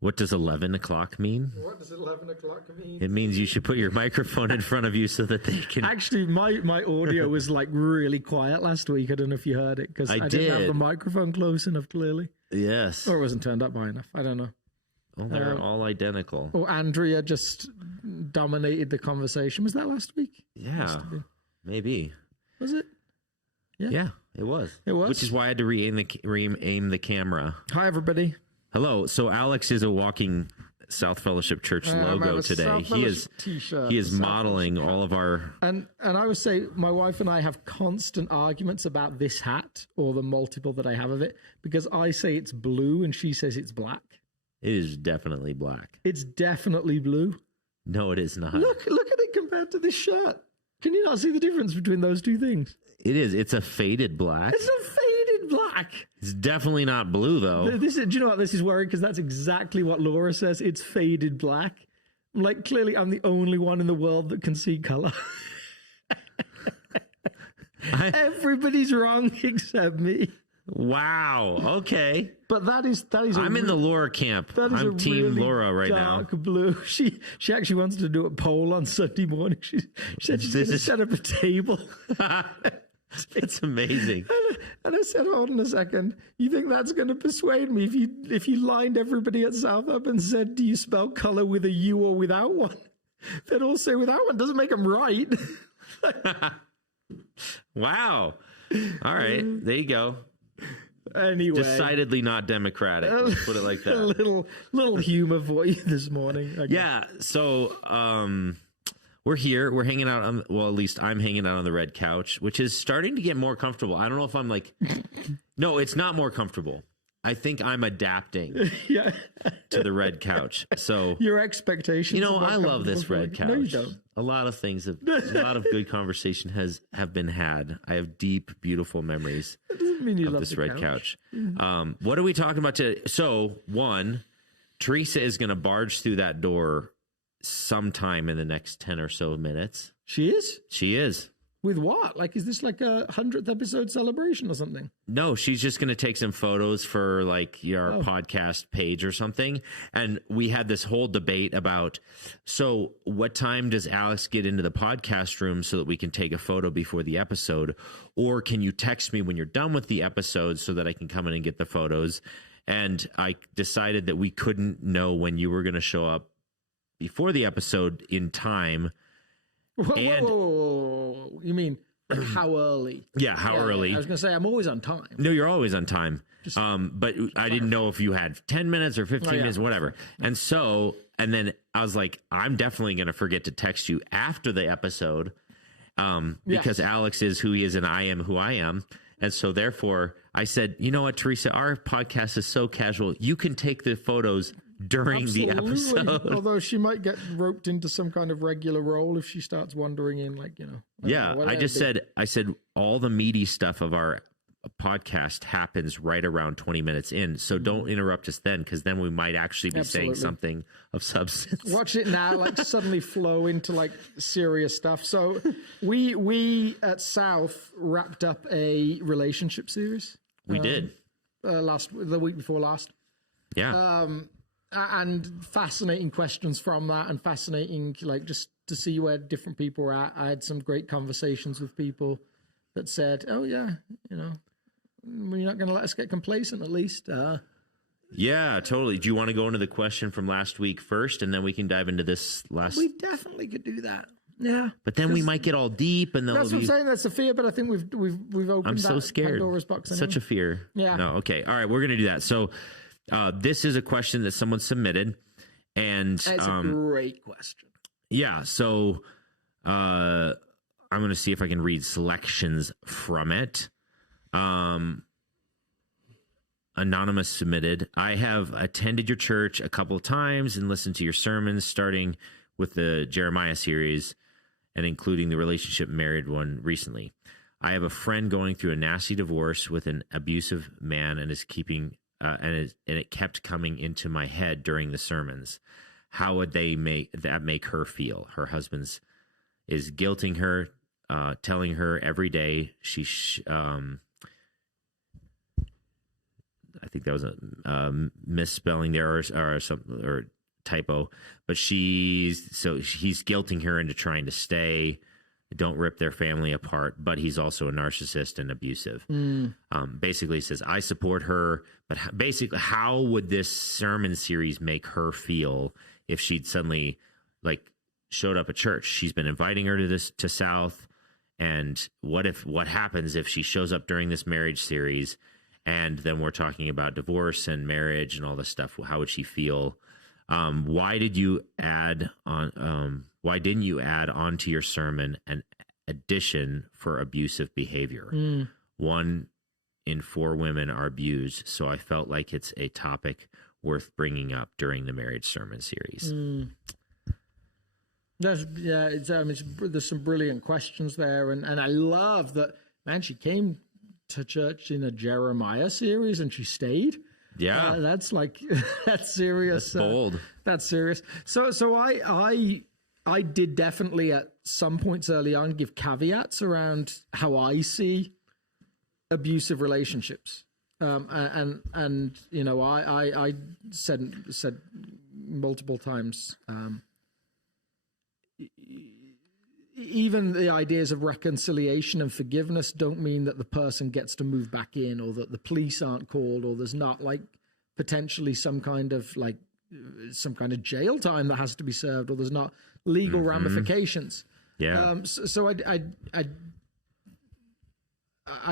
What does 11 o'clock mean? What does 11 o'clock mean? It means you should put your microphone in front of you so that they can... Actually, my audio was like really quiet last week. I don't know if you heard it because I didn't have the microphone close enough clearly. Yes. Or it wasn't turned up high enough. I don't know. Well, they're all identical. Or Andrea just dominated the conversation. Was that last week? Yeah, maybe. Was it? Yeah, it was. It was? Which is why I had to re-aim the camera. Hi, everybody. Hello. So Alex is a walking South Fellowship Church logo today. He is modeling all of our... And I would say my wife and I have constant arguments about this hat or the multiple that I have of it because I say it's blue and she says it's black. It is definitely black. It's definitely blue. No, it is not. Look at it compared to this shirt. Can you not see the difference between those two things? It is. It's a faded black. It's a faded black. It's definitely not blue, though. Do you know what? This is worrying because that's exactly what Laura says. It's faded black. Like, clearly, I'm the only one in the world that can see color. Everybody's wrong except me. Wow. Okay. But that is. I'm in the Laura camp. I'm team really Laura right now. Dark blue. She actually wants to do a poll on Sunday morning. She said she's going to set up a table. It's amazing. And I said, hold on a second. You think that's going to persuade me if you lined everybody at South up and said, do you spell color with a U or without one? They'd all say without one. Doesn't make them right. Wow. All right. There you go. Anyway. Decidedly not democratic. Let's put it like that. A little humor for you this morning. Yeah. So, we're here. We're hanging out at least I'm hanging out on the red couch, which is starting to get more comfortable. I don't know if I'm like, no, it's not more comfortable. I think I'm adapting to the red couch. So your expectations. I love this red couch. No, you don't. A lot of things a lot of good conversation have been had. I have deep, beautiful memories of this red couch. What are we talking about today? So, one, Teresa is going to barge through that door sometime in the next 10 or so minutes. She is? She is. With what? Like, is this like a 100th episode celebration or something? No, she's just going to take some photos for like our podcast page or something. And we had this whole debate about, so what time does Alex get into the podcast room so that we can take a photo before the episode? Or can you text me when you're done with the episode so that I can come in and get the photos? And I decided that we couldn't know when you were going to show up before the episode in time. Whoa. You mean like how early? Yeah, how early? I was going to say I'm always on time. No, you're always on time. But I didn't know if you had 10 minutes or 15 minutes, whatever. And then I was like, I'm definitely going to forget to text you after the episode because Alex is who he is and I am who I am. And so therefore I said, you know what, Teresa, our podcast is so casual. You can take the photos during the episode. Although she might get roped into some kind of regular role if she starts wandering in, like, I said all the meaty stuff of our podcast happens right around 20 minutes in. So don't interrupt us then, because then we might actually be saying something of substance. Watch it now, like suddenly flow into like serious stuff. So we at South wrapped up a relationship series. We did. The week before last. Yeah. And fascinating questions from that, and fascinating, like, just to see where different people were at. I had some great conversations with people that said, oh, yeah, you're not going to let us get complacent, at least. Yeah, totally. Do you want to go into the question from last week first, and then we can dive into this last? We definitely could do that. Yeah. But then we might get all deep, and that's what I'm saying. That's a fear, but I think we've opened I'm so scared. Pandora's box. Such a fear. Yeah. No, okay. All right, we're going to do that. So this is a question that someone submitted, and it's a great question. Yeah, so I'm going to see if I can read selections from it. Anonymous submitted, I have attended your church a couple of times and listened to your sermons, starting with the Jeremiah series and including the relationship married one recently. I have a friend going through a nasty divorce with an abusive man and is keeping and it kept coming into my head during the sermons. How would they make her feel? Her husband's is guilting her, telling her every day I think that was a misspelling there or something or typo. But he's guilting her into trying to stay. Don't rip their family apart, but he's also a narcissist and abusive. Basically, he says, I support her, but basically, how would this sermon series make her feel if she'd suddenly like showed up at church? She's been inviting her to South, and what happens if she shows up during this marriage series, and then we're talking about divorce and marriage and all this stuff? How would she feel? Why didn't you add onto your sermon an addition for abusive behavior? 1 in 4 women are abused, so I felt like it's a topic worth bringing up during the marriage sermon series. There's some brilliant questions there, and I love that. Man, she came to church in a Jeremiah series and she stayed. Yeah, that's serious. That's bold. That's serious. So I did definitely at some points early on give caveats around how I see abusive relationships. And you know, I said multiple times, even the ideas of reconciliation and forgiveness don't mean that the person gets to move back in, or that the police aren't called, or there's not like potentially some kind of jail time that has to be served, or there's not legal ramifications. Yeah. So I'd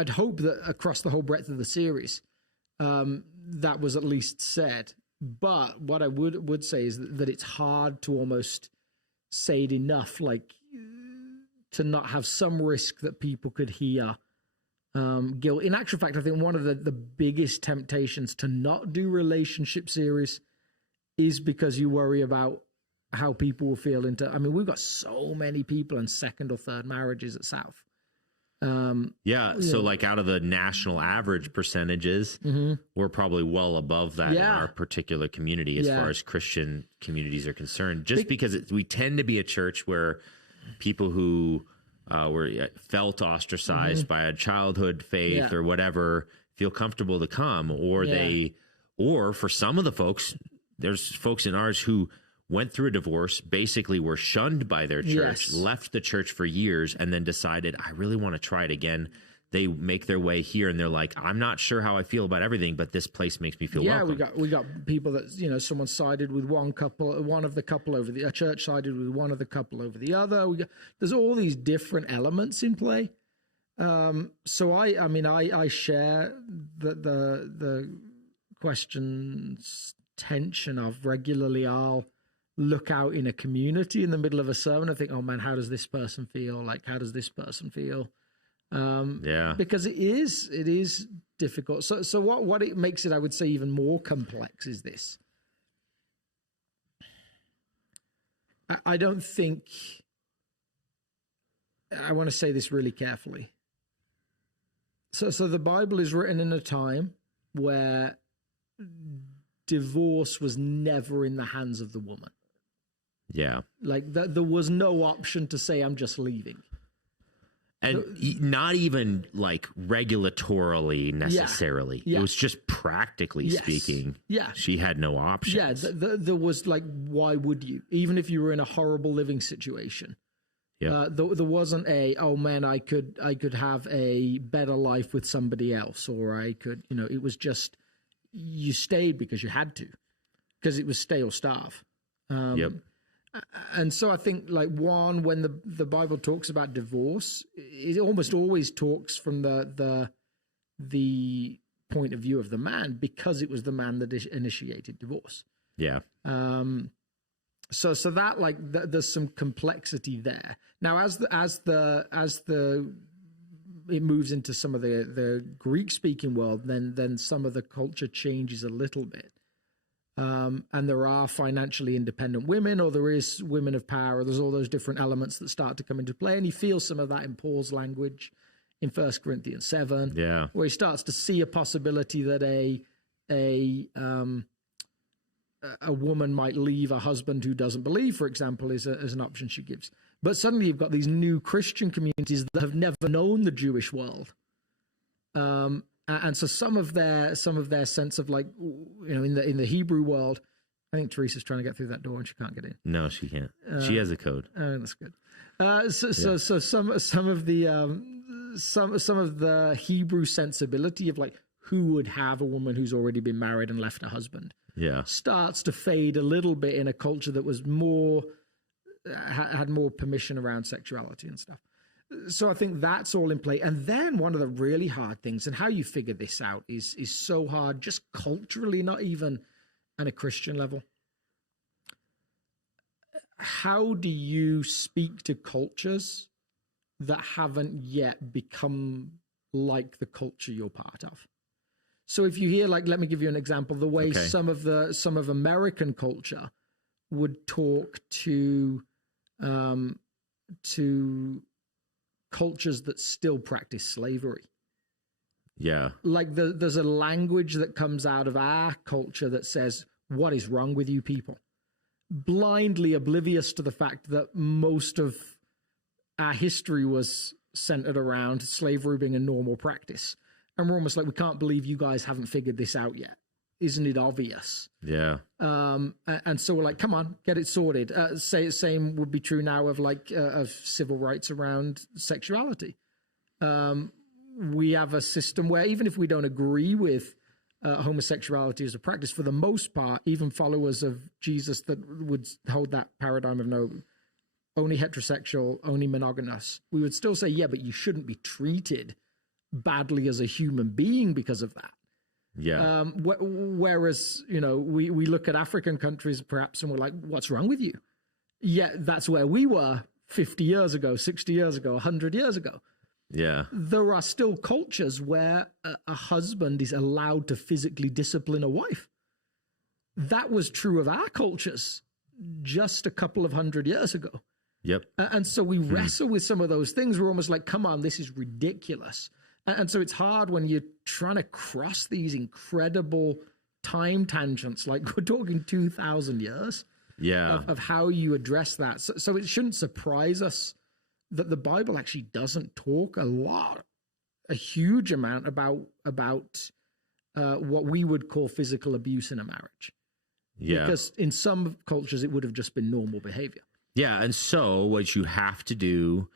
hope that across the whole breadth of the series, that was at least said. But what I would say is that it's hard to almost say it enough, like to not have some risk that people could hear guilt. In actual fact, I think one of the biggest temptations to not do relationship series is because you worry about how people will feel into. I mean, we've got so many people in 2nd or 3rd marriages at South. So like out of the national average percentages, we're probably well above that in our particular community as far as Christian communities are concerned. Just because we tend to be a church where people who felt ostracized by a childhood faith or whatever feel comfortable to come, or for some of the folks, there's folks in ours who went through a divorce, basically were shunned by their church, left the church for years, and then decided, I really want to try it again. They make their way here, and they're like, I'm not sure how I feel about everything, but this place makes me feel welcome. we got people that, you know, someone sided with one of the couple over a church sided with one of the couple over the other. There's all these different elements in play. So I share the question's tension of regularly I'll look out in a community in the middle of a sermon and think, oh man, how does this person feel? Like, how does this person feel? Because it is difficult. So what it makes it, I would say, even more complex is this. I don't think, I want to say this really carefully. So the Bible is written in a time where divorce was never in the hands of the woman. Yeah. Like there was no option to say, I'm just leaving. And not even like regulatorily necessarily. Yeah. It was just practically speaking. Yeah. She had no options. Yeah. There was like, why would you? Even if you were in a horrible living situation. Yeah. There wasn't oh man, I could have a better life with somebody else, or I could, you know, it was just, you stayed because you had to, because it was stay or starve. And so I think, like, when the Bible talks about divorce, it almost always talks from the point of view of the man, because it was the man that initiated divorce. Yeah. So that, like, there's some complexity there. Now, as it moves into some of the Greek speaking world, then some of the culture changes a little bit. And there are financially independent women, or there is women of power, or there's all those different elements that start to come into play. And you feel some of that in Paul's language in 1 Corinthians 7, where he starts to see a possibility that a woman might leave a husband who doesn't believe, for example, is an option she gives. But suddenly you've got these new Christian communities that have never known the Jewish world. And so some of their sense of like, in the Hebrew world, I think Teresa's trying to get through that door and she can't get in. No, she can't. She has a code. That's good. So some of the Hebrew sensibility of like who would have a woman who's already been married and left her husband, starts to fade a little bit in a culture that was more had more permission around sexuality and stuff. So I think that's all in play. And then one of the really hard things, and how you figure this out is so hard, just culturally, not even at a Christian level. How do you speak to cultures that haven't yet become like the culture you're part of? So if you hear, like, let me give you an example, the way some of American culture would talk to cultures that still practice slavery. Yeah. Like there's a language that comes out of our culture that says, what is wrong with you people? Blindly oblivious to the fact that most of our history was centered around slavery being a normal practice. And we're almost like, we can't believe you guys haven't figured this out yet. Isn't it obvious? Yeah. And so we're like, come on, get it sorted. Same would be true now of like of civil rights around sexuality. We have a system where even if we don't agree with homosexuality as a practice, for the most part, even followers of Jesus that would hold that paradigm of no, only heterosexual, only monogamous, we would still say, yeah, but you shouldn't be treated badly as a human being because of that. Yeah. Whereas, we look at African countries perhaps and we're like, what's wrong with you? Yeah, that's where we were 50 years ago, 60 years ago, 100 years ago. Yeah. There are still cultures where a husband is allowed to physically discipline a wife. That was true of our cultures just a couple of 100 years ago. Yep. And so we wrestle with some of those things. We're almost like, come on, this is ridiculous. And so it's hard when you're trying to cross these incredible time tangents, like we're talking 2,000 years of how you address that. So it shouldn't surprise us that the Bible actually doesn't talk a huge amount about what we would call physical abuse in a marriage. Yeah. Because in some cultures, it would have just been normal behavior. Yeah. And so what you have to do,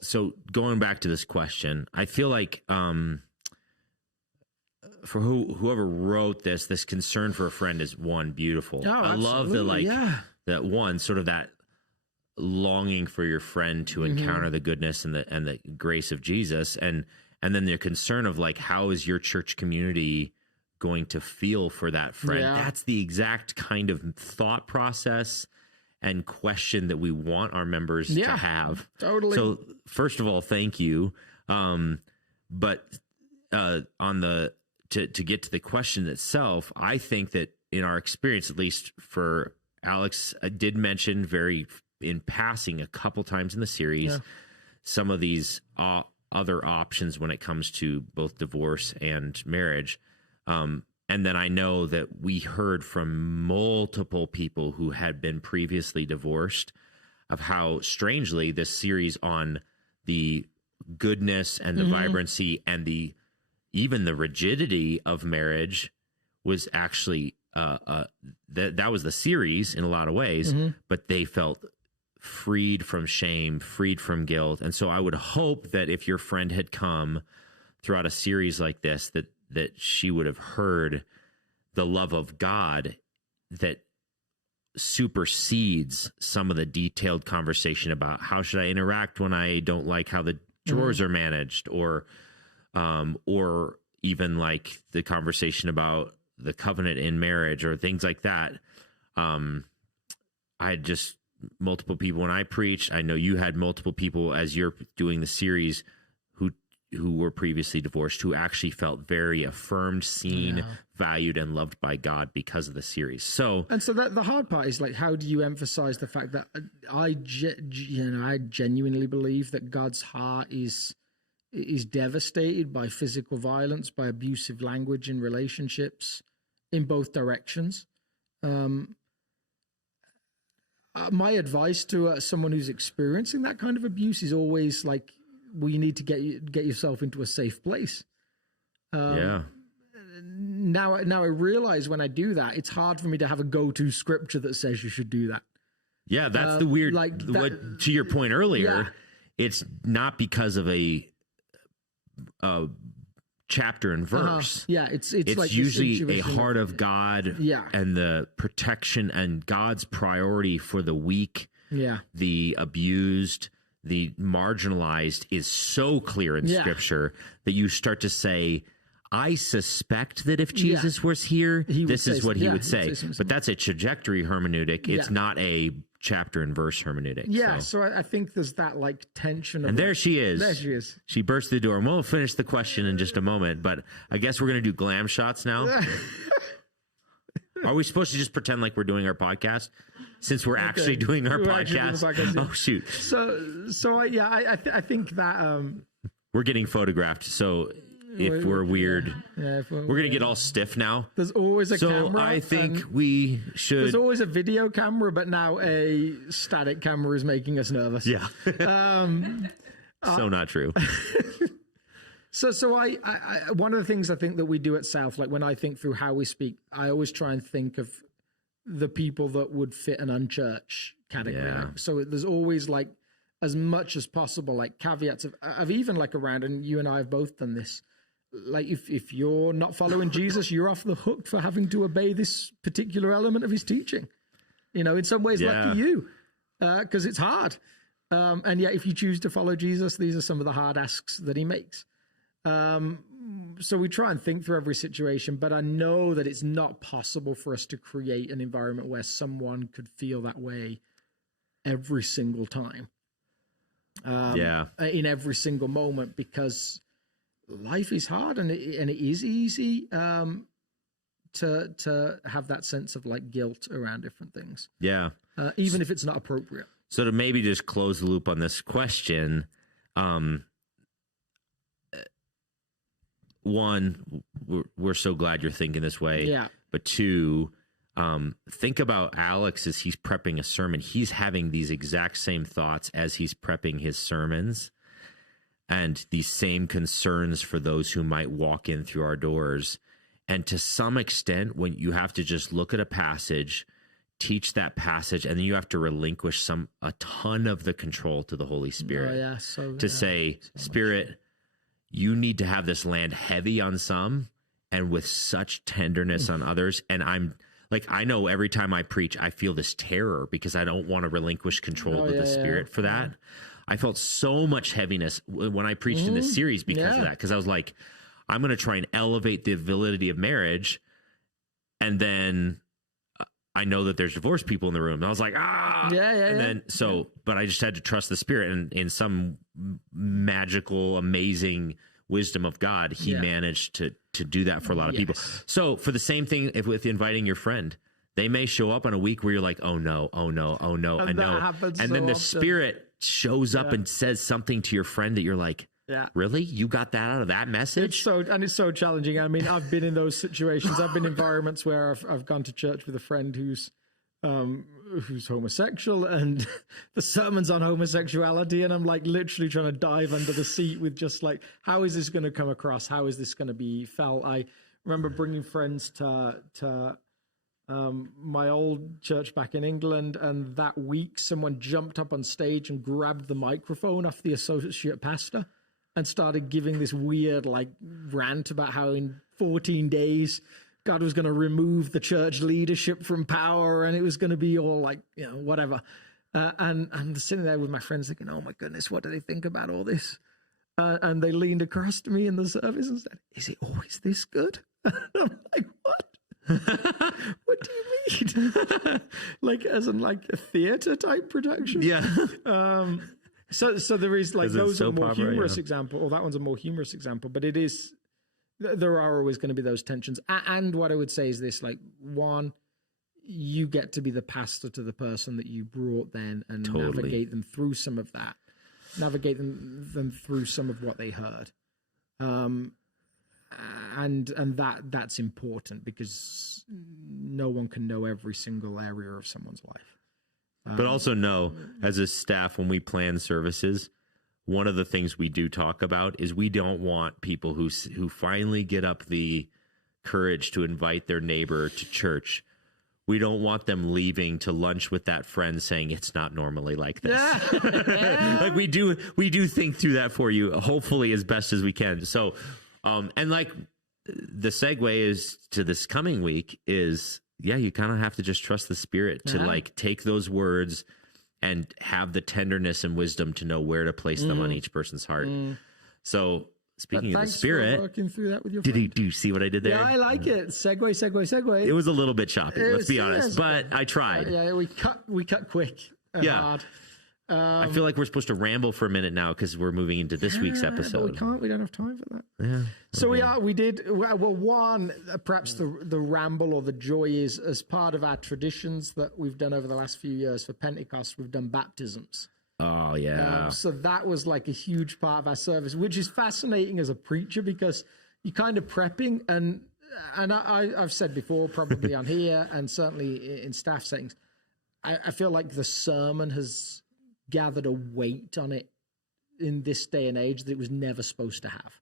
so going back to this question, I feel like for whoever wrote this concern for a friend is one beautiful. Oh, I love that one sort of that longing for your friend to encounter the goodness and the grace of Jesus, and then their concern of like, how is your church community going to feel for that friend? Yeah. That's the exact kind of thought process and question that we want our members to have. Totally. So first of all, thank you. But to get to the question itself, I think that in our experience, at least for Alex, I did mention very in passing a couple times in the series, some of these other options when it comes to both divorce and marriage. And then I know that we heard from multiple people who had been previously divorced of how strangely this series on the goodness and the vibrancy and even the rigidity of marriage was actually that was the series in a lot of ways, but they felt freed from shame, freed from guilt. And so I would hope that if your friend had come throughout a series like this, that she would have heard the love of God that supersedes some of the detailed conversation about how should I interact when I don't like how the chores are managed, or even like the conversation about the covenant in marriage or things like that. I had just multiple people when I preached. I know you had multiple people as you're doing the series who were previously divorced, who actually felt very affirmed, seen, valued, and loved by God because of the series. So the hard part is like, how do you emphasize the fact that I genuinely believe that God's heart is devastated by physical violence, by abusive language in relationships in both directions. My advice to someone who's experiencing that kind of abuse is always like, well, you need to get yourself into a safe place. Yeah. Now I realize when I do that, it's hard for me to have a go-to scripture that says you should do that. Yeah, that's the weird, what, to your point earlier, it's not because of a chapter and verse. It's like usually a heart of God and the protection and God's priority for the weak, the abused, the marginalized is so clear in Scripture that you start to say, I suspect that if Jesus was here, this is what he would say. But that's a trajectory hermeneutic. It's not a chapter and verse hermeneutic. Yeah, so I think there's that like tension. And there she is. There she is. She burst through the door. And we'll finish the question in just a moment, but I guess we're going to do glam shots now. Are we supposed to just pretend like we're doing our podcast since we're actually doing our podcast? Oh, shoot. So I think that... we're getting photographed, so... If we're weird, we're going to get all stiff now. There's always a camera. So I think we should... There's always a video camera, but now a static camera is making us nervous. Yeah. So not true. So I one of the things I think that we do at South, like when I think through how we speak, I always try and think of the people that would fit an unchurched category. Yeah. So there's always like, as much as possible, like caveats of even like around, and you and I have both done this, like if you're not following Jesus, you're off the hook for having to obey this particular element of his teaching. You know, in some ways, lucky you, because it's hard. And yet, if you choose to follow Jesus, these are some of the hard asks that he makes. So we try and think through every situation, but I know that it's not possible for us to create an environment where someone could feel that way every single time. In every single moment, because life is hard and it is easy to have that sense of like guilt around different things. Yeah. Even if it's not appropriate. So to maybe just close the loop on this question, one, we're so glad you're thinking this way. Yeah. But two, think about Alex as he's prepping a sermon. He's having these exact same thoughts as he's prepping his sermons, and these same concerns for those who might walk in through our doors. And to some extent, when you have to just look at a passage, teach that passage, and then you have to relinquish a ton of the control to the Holy Spirit. Say, Spirit, you need to have this land heavy on some and with such tenderness on others. And I know every time I preach, I feel this terror because I don't want to relinquish control to the Spirit for that. I felt so much heaviness when I preached in this series because of that. Because I was like, I'm going to try and elevate the validity of marriage. And then I know that there's divorced people in the room. And I was like, but I just had to trust the Spirit. And in some magical, amazing wisdom of God, he managed to do that for a lot of people. So for the same thing with inviting your friend, they may show up on a week where you're like, oh no, I know. And then the Spirit shows up and says something to your friend that you're like, really? You got that out of that message? It's so challenging. I mean, I've been in those situations. I've been in environments where I've gone to church with a friend who's homosexual, and the sermon's on homosexuality, and I'm like literally trying to dive under the seat with just like, how is this going to come across? How is this going to be felt? I remember bringing friends to my old church back in England, and that week someone jumped up on stage and grabbed the microphone off the associate pastor and started giving this weird like rant about how in 14 days God was going to remove the church leadership from power, and it was going to be all like, whatever. And I'm sitting there with my friends thinking, oh my goodness, what do they think about all this? And they leaned across to me in the service and said, is it always this good? And I'm like, what? What do you mean? Like, as in like a theater type production? Yeah. So there is like, those are more humorous example, or that one's a more humorous example, but it is, there are always going to be those tensions. And what I would say is this, like, one, you get to be the pastor to the person that you brought then and navigate them through some of that, navigate them through some of what they heard. And that's important because no one can know every single area of someone's life. But also know, as a staff, when we plan services, one of the things we do talk about is we don't want people who finally get up the courage to invite their neighbor to church. We don't want them leaving to lunch with that friend saying it's not normally like this. Like we do think through that for you, hopefully as best as we can. So, and like the segue is to this coming week is, you kind of have to just trust the Spirit to like take those words and have the tenderness and wisdom to know where to place them on each person's heart. So speaking of the Spirit, working through that with your do you see what I did there? Yeah, I like it. Segue. It was a little bit choppy, let's be honest, but I tried. Yeah, we cut quick and hard. I feel like we're supposed to ramble for a minute now because we're moving into this week's episode. But we can't. We don't have time for that. Yeah. So we did. Well, one, perhaps the ramble or the joy is as part of our traditions that we've done over the last few years for Pentecost. We've done baptisms. Oh yeah. So that was like a huge part of our service, which is fascinating as a preacher because you're kind of prepping and I've said before, probably on here and certainly in staff settings, I feel like the sermon has gathered a weight on it in this day and age that it was never supposed to have.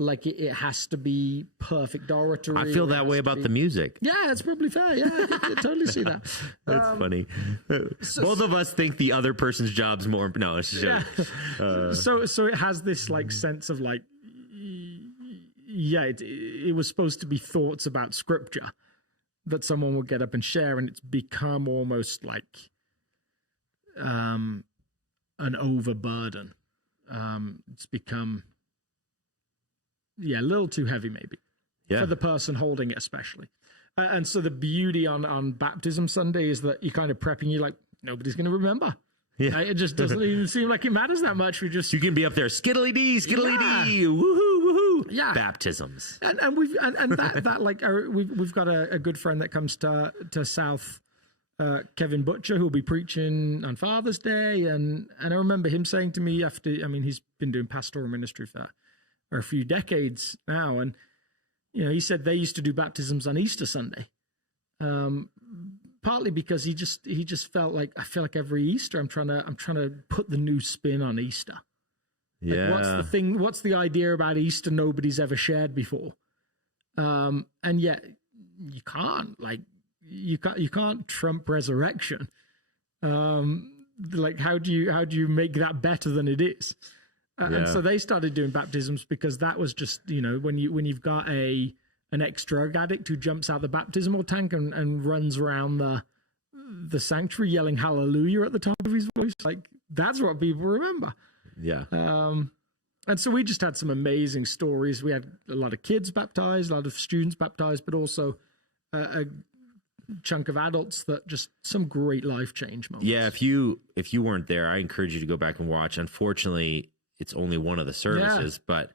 Like it has to be perfect oratory. I feel that way about the music. Yeah, that's probably fair. Yeah, I can totally see that. That's funny. Both of us think the other person's job's more. No, it's just so it has this like sense of like, it was supposed to be thoughts about scripture that someone would get up and share, and it's become almost like an overburden. It's become a little too heavy maybe for the person holding it especially. And so the beauty on Baptism Sunday is that you're kind of prepping, you like, nobody's going to remember. Yeah. It just doesn't even seem like it matters that much. You can be up there, skiddly-dee, woohoo, woohoo. Yeah. Baptisms. And we've that like, we've got a good friend that comes to South, Kevin Butcher, who'll be preaching on Father's Day. And I remember him saying to me he's been doing pastoral ministry for a few decades now. And, he said they used to do baptisms on Easter Sunday. Partly because he just felt like, I feel like every Easter I'm trying to put the new spin on Easter. Yeah. Like what's the idea about Easter nobody's ever shared before? And yet you can't, you can't trump resurrection. Like how do you make that better than it is? And so they started doing baptisms because that was just, when you've got an ex-drug addict who jumps out the baptismal tank and runs around the sanctuary yelling hallelujah at the top of his voice, like that's what people remember. Yeah. And so we just had some amazing stories. We had a lot of kids baptized, a lot of students baptized, but also a chunk of adults that just some great life change moments. Yeah. If you weren't there, I encourage you to go back and watch. Unfortunately, it's only one of the services, but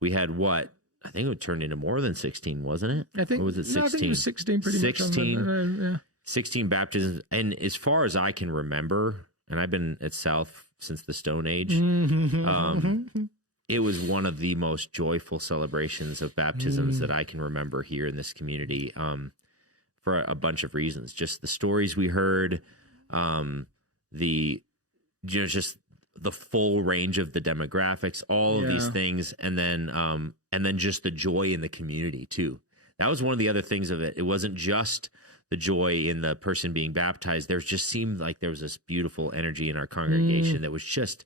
we had I think it turned into more than 16, wasn't it? I think, or was it 16? No, I think it was 16 pretty 16, much. 16 baptisms. And as far as I can remember, and I've been at South since the Stone Age, it was one of the most joyful celebrations of baptisms that I can remember here in this community, for a bunch of reasons. Just the stories we heard, just the full range of the demographics, all of these things, and then just the joy in the community too. That was one of the other things of it. It wasn't just the joy in the person being baptized. There just seemed like there was this beautiful energy in our congregation that was just,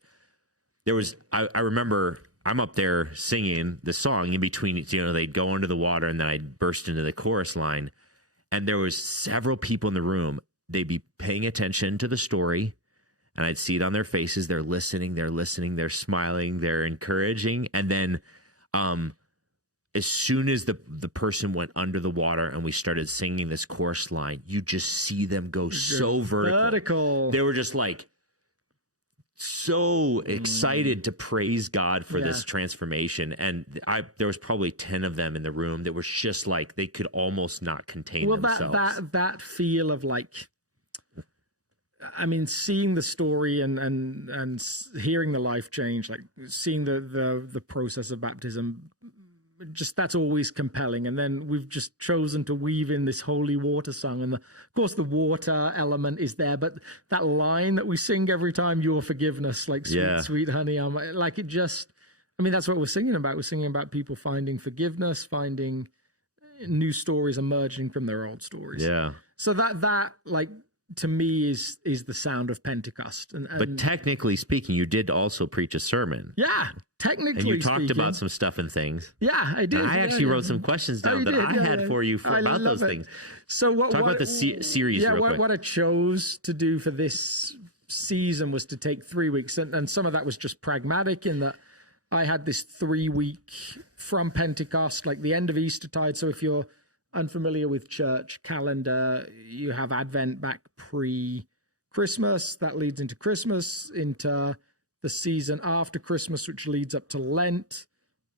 I remember I'm up there singing the song in between, they'd go under the water and then I'd burst into the chorus line, and there was several people in the room. They'd be paying attention to the story, and I'd see it on their faces. They're listening, they're smiling, they're encouraging. And then as soon as the person went under the water and we started singing this chorus line, you just see them go so vertical. They were just like so excited to praise God for this transformation. And there was probably 10 of them in the room that was just like, they could almost not contain themselves. That feel of like, seeing the story and hearing the life change, like seeing the process of baptism just that's always compelling. And then we've just chosen to weave in this holy water song. And of course, the water element is there, but that line that we sing every time, your forgiveness, like sweet, sweet honey, like it just, I mean, that's what we're singing about. We're singing about people finding forgiveness, finding new stories emerging from their old stories. Yeah. So that like, to me is the sound of Pentecost. And but technically speaking, you did also preach a sermon. Yeah, technically and you talked speaking, about some stuff and things. Yeah, I did. And I actually wrote some questions down that I had for you about those things. So talk about the series. Yeah, real quick. What I chose to do for this season was to take 3 weeks, and some of that was just pragmatic in that I had this 3 week from Pentecost, like the end of Eastertide. So if you're unfamiliar with church calendar, you have Advent back pre-Christmas, that leads into Christmas, into the season after Christmas, which leads up to Lent.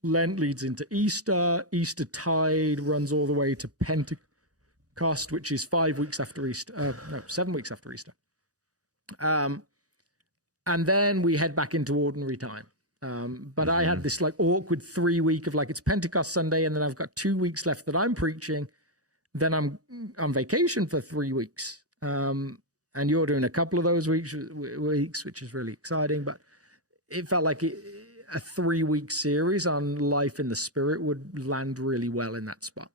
Lent leads into Easter. Eastertide runs all the way to Pentecost, which is 5 weeks after Easter. 7 weeks after Easter. And then we head back into ordinary time. But I had this like awkward 3 week of like, it's Pentecost Sunday, and then I've got 2 weeks left that I'm preaching. Then I'm on vacation for 3 weeks. And you're doing a couple of those weeks, which is really exciting. But it felt like a 3 week series on life in the Spirit would land really well in that spot.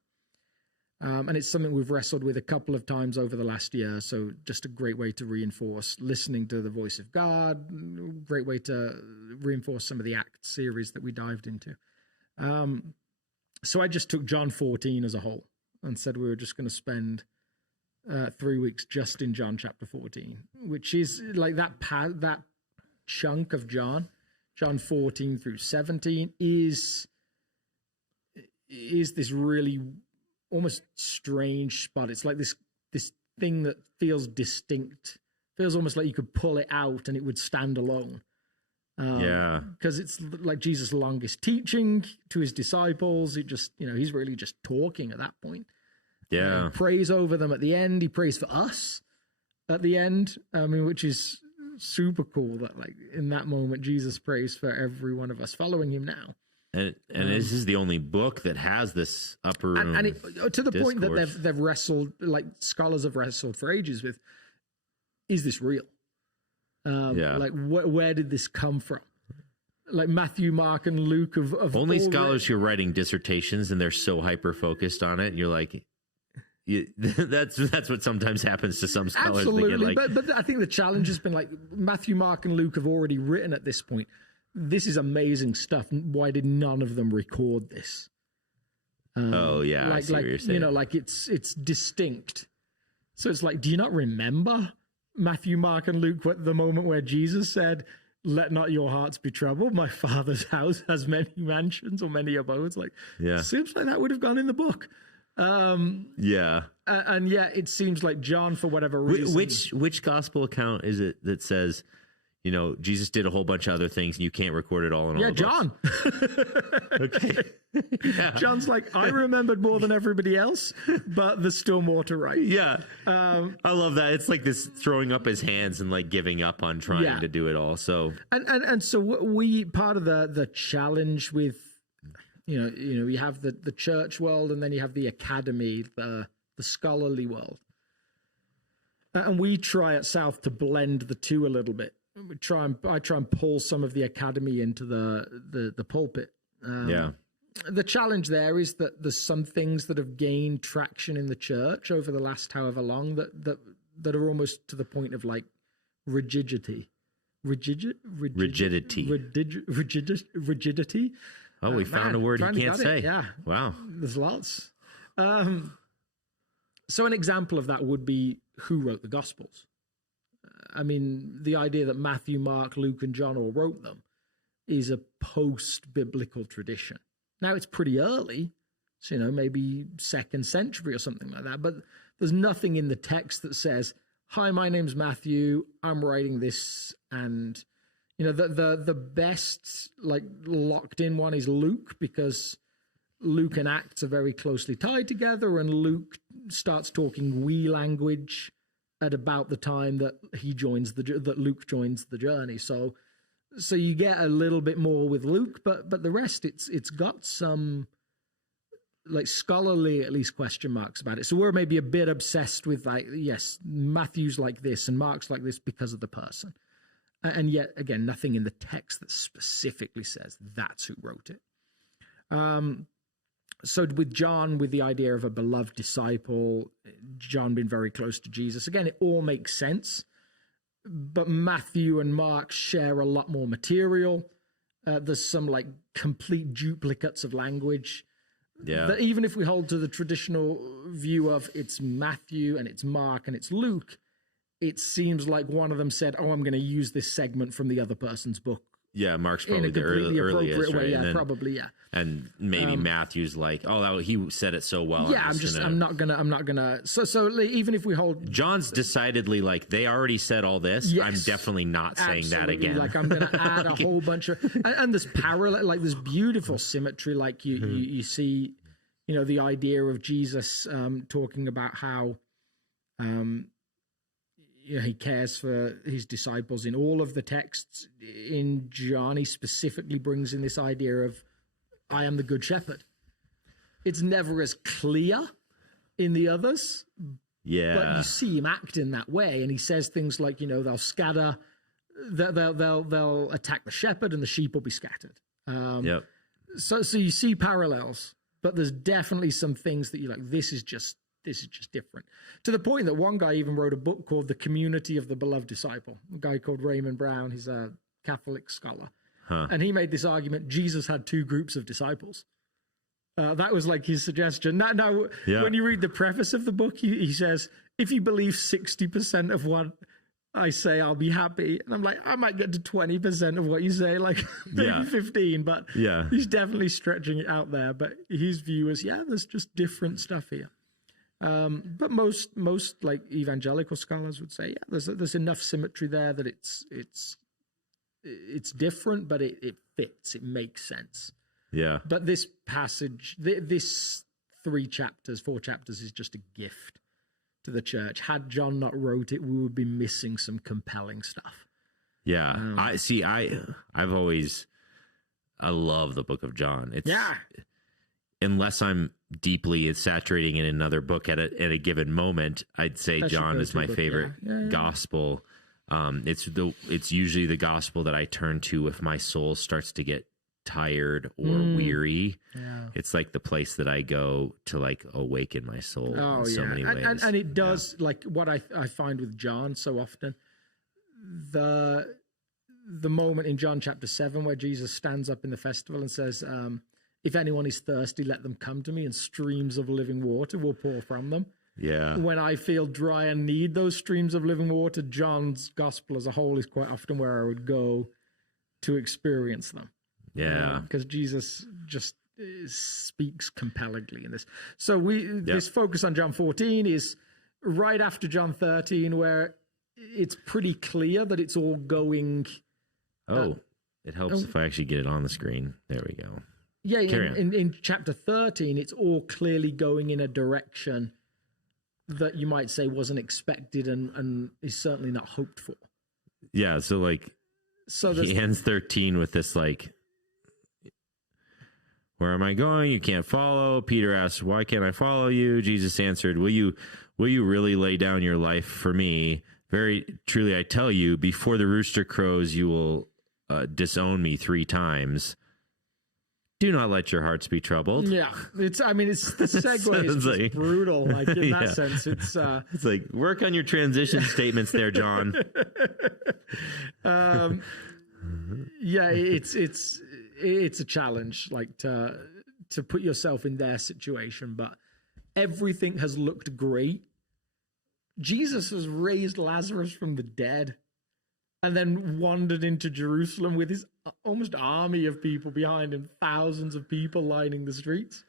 And it's something we've wrestled with a couple of times over the last year. So just a great way to reinforce listening to the voice of God, great way to reinforce some of the Acts series that we dived into. So I just took John 14 as a whole and said we were just going to spend 3 weeks just in John chapter 14, which is like that chunk of John 14 through 17 is this really almost strange spot. It's like this thing that feels distinct, feels almost like you could pull it out and it would stand alone. Because it's like Jesus' longest teaching to his disciples. It just, he's really just talking at that point. Yeah. He prays over them at the end. He prays for us at the end. I mean, which is super cool that like in that moment, Jesus prays for every one of us following him now. And this is the only book that has this upper room and to the point that discourse. they've wrestled, like scholars have wrestled for ages with, is this real? Like where did this come from? Like Matthew, Mark, and Luke of only scholars who are writing dissertations and they're so hyper focused on it. And you're like, that's what sometimes happens to some scholars. Absolutely, they get like, but I think the challenge has been like Matthew, Mark, and Luke have already written at this point. This is amazing stuff. Why did none of them record this? I see what you're saying. Like it's distinct. So it's like, do you not remember Matthew, Mark, and Luke at the moment where Jesus said, "Let not your hearts be troubled. My Father's house has many mansions or many abodes." Like, seems like that would have gone in the book. And yet it seems like John, for whatever reason, which gospel account is it that says, Jesus did a whole bunch of other things and you can't record it all in all the John. Okay. John's like, I remembered more than everybody else, but there's still more to write. Yeah. I love that. It's like this throwing up his hands and like giving up on trying to do it all. So and so we part of the challenge with you have the church world, and then you have the academy, the scholarly world. And we try at South to blend the two a little bit. I try and pull some of the academy into the pulpit. The challenge there is that there's some things that have gained traction in the church over the last however long that are almost to the point of like rigidity. Oh, we found a word you can't say. Yeah. Wow. There's lots. So an example of that would be who wrote the Gospels. I mean, the idea that Matthew, Mark, Luke, and John all wrote them is a post-biblical tradition. Now, it's pretty early, so, maybe 2nd century or something like that, but there's nothing in the text that says, "Hi, my name's Matthew, I'm writing this," and, the best, like, locked-in one is Luke, because Luke and Acts are very closely tied together, and Luke starts talking we language at about the time that Luke joins the journey. So you get a little bit more with Luke, but the rest it's got some like scholarly at least question marks about it. So we're maybe a bit obsessed with like, yes, Matthew's like this and Mark's like this because of the person. And yet, again, nothing in the text that specifically says that's who wrote it. So with John, with the idea of a beloved disciple, John being very close to Jesus, again, it all makes sense. But Matthew and Mark share a lot more material. There's some like complete duplicates of language. Yeah. That even if we hold to the traditional view of it's Matthew and it's Mark and it's Luke, it seems like one of them said, "Oh, I'm going to use this segment from the other person's book." Yeah, Mark's In a probably the completely earliest, appropriate way. right? Yeah, And then- probably. Yeah. And maybe Matthew's like, oh, he said it so well. Yeah, I'm not gonna. So even if we hold, John's decidedly like, they already said all this. Yes. I'm definitely not saying that absolutely, again. like I'm gonna add a whole bunch of, and there's parallel, like there's beautiful symmetry. Like you see, you know, the idea of Jesus talking about how, you know, he cares for his disciples in all of the texts. In John, he specifically brings in this idea of, I am the good shepherd. It's never as clear in the others, Yeah. but you see him act in that way. And he says things like, you know, they'll scatter, they'll attack the shepherd and the sheep will be scattered. Yep. So you see parallels, but there's definitely some things that you're like, this is just different. To the point that one guy even wrote a book called The Community of the Beloved Disciple, a guy called Raymond Brown. He's a Catholic scholar. And he made this argument, Jesus had two groups of disciples. That was like his suggestion. Now when you read the preface of the book, he says, if you believe 60% of what I say, I'll be happy. And I'm like, I might get to 20% of what you say, like maybe 15, but he's definitely stretching it out there. But his view is, there's just different stuff here. But most like evangelical scholars would say, there's enough symmetry there that it's different, but it fits, it makes sense. Yeah. But this passage, this 4 chapters is just a gift to the church. Had John not wrote it, we would be missing some compelling stuff. Yeah. I love the book of John. It's unless I'm deeply saturating in another book at a given moment, I'd say John is my favorite gospel. It's usually the gospel that I turn to if my soul starts to get tired or weary. It's like the place that I go to like awaken my soul in so many ways. And it does, like what I find with John so often, the moment in John chapter 7 where Jesus stands up in the festival and says, if anyone is thirsty, let them come to me, and streams of living water will pour from them. Yeah. When I feel dry and need those streams of living water, John's gospel as a whole is quite often where I would go to experience them. Yeah. Because Jesus just speaks compellingly in this. So this focus on John 14 is right after John 13, where it's pretty clear that it's all going. It helps if I actually get it on the screen. There we go. Yeah, in chapter 13, it's all clearly going in a direction that you might say wasn't expected and is certainly not hoped for. Yeah, so he ends 13 with this like, where am I going? You can't follow. Peter asks, why can't I follow you? Jesus answered, will you really lay down your life for me? Very truly, I tell you, before the rooster crows, you will disown me 3 times. Do not let your hearts be troubled. Yeah, it's the segue is just brutal. Like in that sense, it's like work on your transition statements there, John. It's a challenge, like to put yourself in their situation, but everything has looked great. Jesus has raised Lazarus from the dead and then wandered into Jerusalem with his almost army of people behind him, thousands of people lining the streets.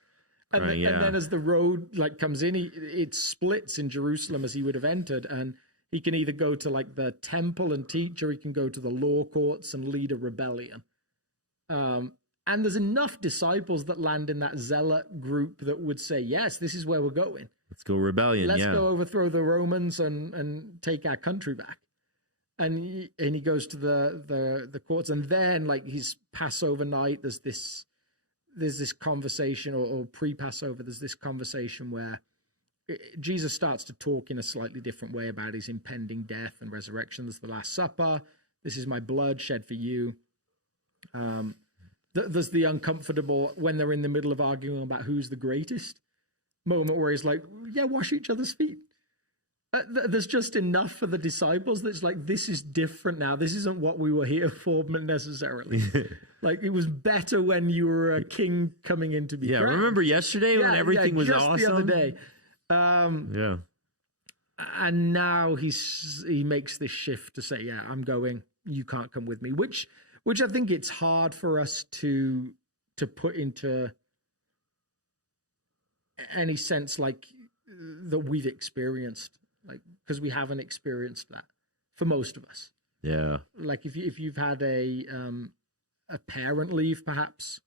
And, and then as the road like comes in, it splits in Jerusalem as he would have entered, and he can either go to like the temple and teach, or he can go to the law courts and lead a rebellion. And there's enough disciples that land in that zealot group that would say, yes, this is where we're going. Let's go rebellion. Let's go overthrow the Romans and take our country back. And he goes to the courts, and then like his Passover night, there's this there's this conversation, or pre-Passover, there's this conversation where Jesus starts to talk in a slightly different way about his impending death and resurrection. There's the Last Supper. This is my blood shed for you. There's the uncomfortable, when they're in the middle of arguing about who's the greatest, moment where he's like, yeah, wash each other's feet. There's just enough for the disciples that's like, this is different now. This isn't what we were here for necessarily. Like, it was better when you were a king coming in to be crowned. Remember yesterday when everything was just awesome? the other day. And now he makes this shift to say, yeah, I'm going, you can't come with me, which I think it's hard for us to put into any sense like that we've experienced, like, because we haven't experienced that for most of us. Yeah. Like if you've had a parent leave perhaps,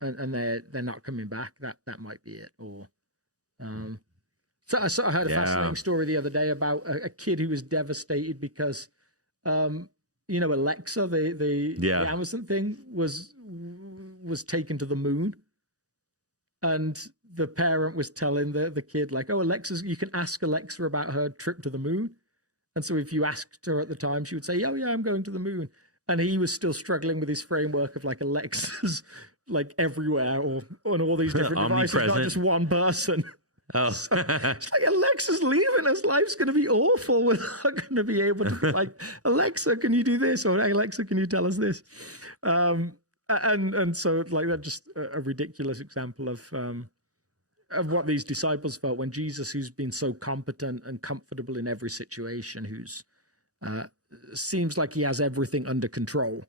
and they're not coming back, that might be it. Or so I heard a fascinating story the other day about a kid who was devastated because Alexa, the Amazon thing was taken to the moon, and the parent was telling the kid, like, oh, you can ask Alexa about her trip to the moon. And so if you asked her at the time, she would say, oh yeah, I'm going to the moon. And he was still struggling with his framework of like Alexa's like everywhere or on all these different devices, not just one person. Oh, so it's like, Alexa's leaving us. Life's going to be awful. We're not going to be able to be like, Alexa, can you do this? Or Alexa, can you tell us this? And so like that's just a ridiculous example of what these disciples felt when Jesus, who's been so competent and comfortable in every situation, who's seems like he has everything under control,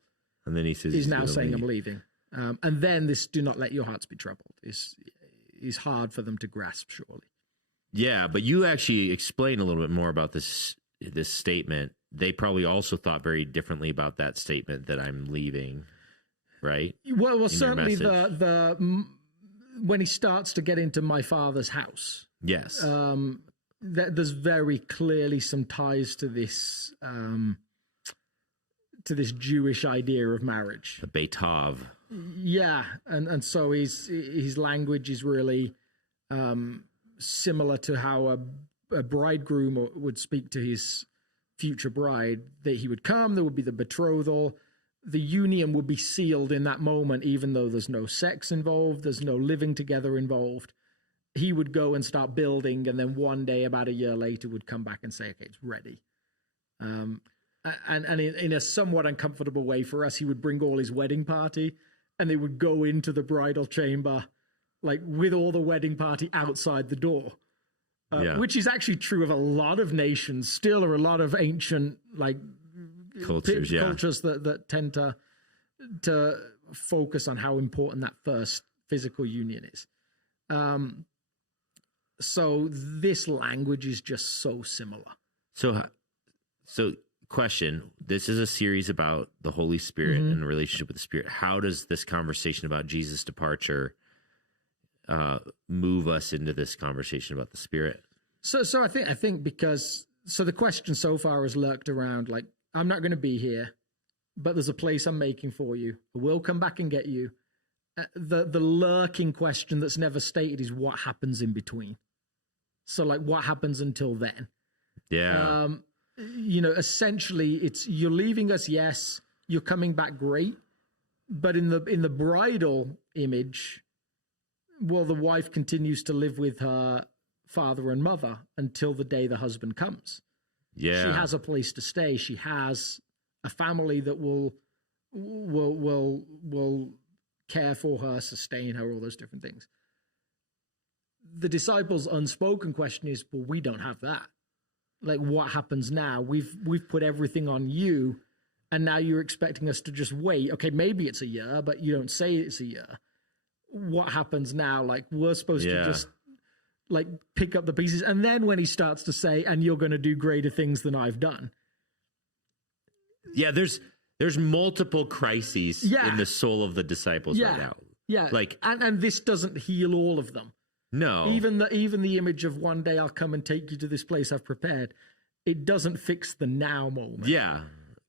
and then he says he's now saying, I'm leaving. And then this, do not let your hearts be troubled, is hard for them to grasp, surely. Yeah, but you actually explain a little bit more about this statement. They probably also thought very differently about that statement, that I'm leaving, right? Well, certainly the when he starts to get into my Father's house. Yes. There's very clearly some ties to this Jewish idea of marriage. The Beitav. Yeah, and so his language is really similar to how a bridegroom would speak to his future bride, that he would come, there would be the betrothal, the union would be sealed in that moment, even though there's no sex involved, there's no living together involved. He would go and start building, and then one day, about a year later, would come back and say, okay, it's ready. And in a somewhat uncomfortable way for us, he would bring all his wedding party, and they would go into the bridal chamber, like with all the wedding party outside the door, which is actually true of a lot of nations still, or a lot of ancient like cultures that tend to focus on how important that first physical union is. So this language is just so similar. So question, this is a series about the Holy Spirit and the relationship with the Spirit. How does this conversation about Jesus' departure move us into this conversation about the Spirit? So I think because the question so far has lurked around like, I'm not going to be here, but there's a place I'm making for you. I will come back and get you. The lurking question that's never stated is what happens in between. So like, what happens until then? Yeah. Essentially it's, you're leaving us. Yes. You're coming back. Great. But in the bridal image, well, the wife continues to live with her father and mother until the day the husband comes. Yeah. She has a place to stay. She has a family that will care for her, sustain her, all those different things. The disciples' unspoken question is, well, we don't have that. Like, what happens now? We've put everything on you, and now you're expecting us to just wait. Okay, maybe it's a year, but you don't say it's a year. What happens now? Like, we're supposed to just like pick up the pieces. And then when he starts to say, and you're going to do greater things than I've done. Yeah, there's multiple crises in the soul of the disciples right now. Yeah. Like, and this doesn't heal all of them. No. Even the image of one day I'll come and take you to this place I've prepared, it doesn't fix the now moment. Yeah,